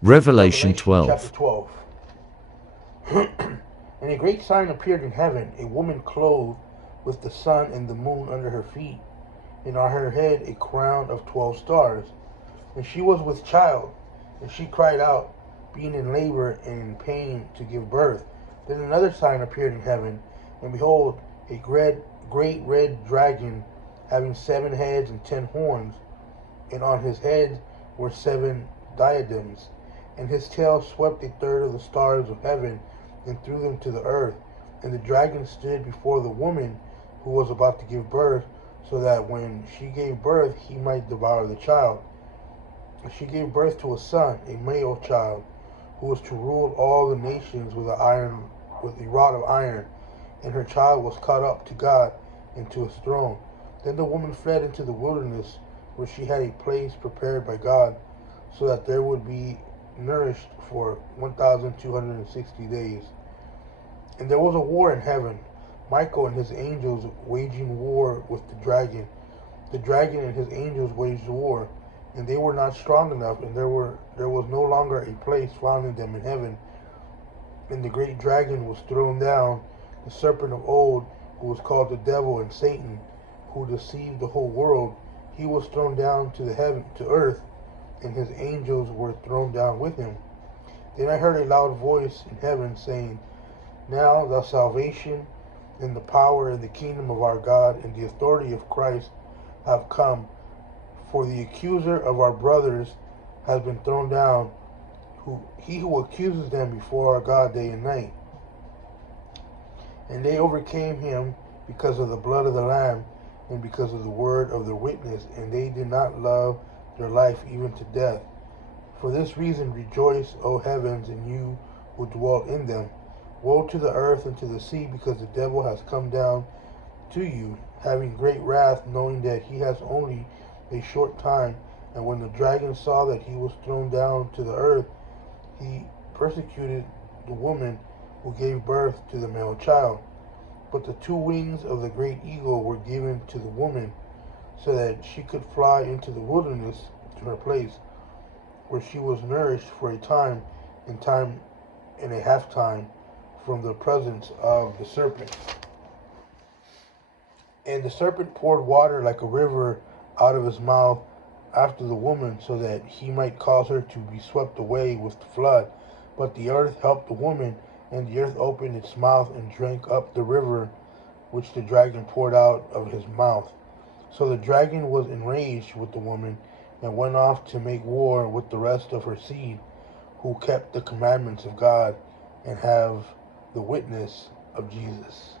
Revelation Revelation chapter 12. 12. And a great sign appeared in heaven, a woman clothed with the sun and the moon under her feet, and on her head a crown of 12 stars. And she was with child, and she cried out, being in labor and in pain to give birth. Then another sign appeared in heaven, and behold, a great red dragon, having 7 heads and 10 horns, and on his head were 7 diadems, and his tail swept a third of the stars of heaven and threw them to the earth. And the dragon stood before the woman who was about to give birth, so that when she gave birth he might devour the child. And she gave birth to a son, a male child, who was to rule all the nations with a rod of iron, and her child was caught up to God and to his throne. Then the woman fled into the wilderness, where she had a place prepared by God, so that there would be nourished for 1,260 days. And there was a war in heaven, Michael and his angels waging war with the dragon. The dragon and his angels waged war, and they were not strong enough, and there was no longer a place found in them in heaven. And the great dragon was thrown down, the serpent of old, who was called the devil and Satan, who deceived the whole world. He was thrown down to earth, and his angels were thrown down with him. Then I heard a loud voice in heaven saying, Now the salvation and the power and the kingdom of our God and the authority of Christ have come, for the accuser of our brothers has been thrown down, he who accuses them before our God day and night. And they overcame him because of the blood of the Lamb and because of the word of their witness, and they did not love their life even to death. For this reason rejoice, O heavens, and you who dwell in them. Woe to the earth and to the sea, because the devil has come down to you, having great wrath, knowing that he has only a short time. And when the dragon saw that he was thrown down to the earth, he persecuted the woman who gave birth to the male child. But the 2 wings of the great eagle were given to the woman, so that she could fly into the wilderness to her place, where she was nourished for a time and a half time from the presence of the serpent. And the serpent poured water like a river out of his mouth after the woman, so that he might cause her to be swept away with the flood. But the earth helped the woman, and the earth opened its mouth and drank up the river which the dragon poured out of his mouth. So the dragon was enraged with the woman, and went off to make war with the rest of her seed, who kept the commandments of God and have the witness of Jesus.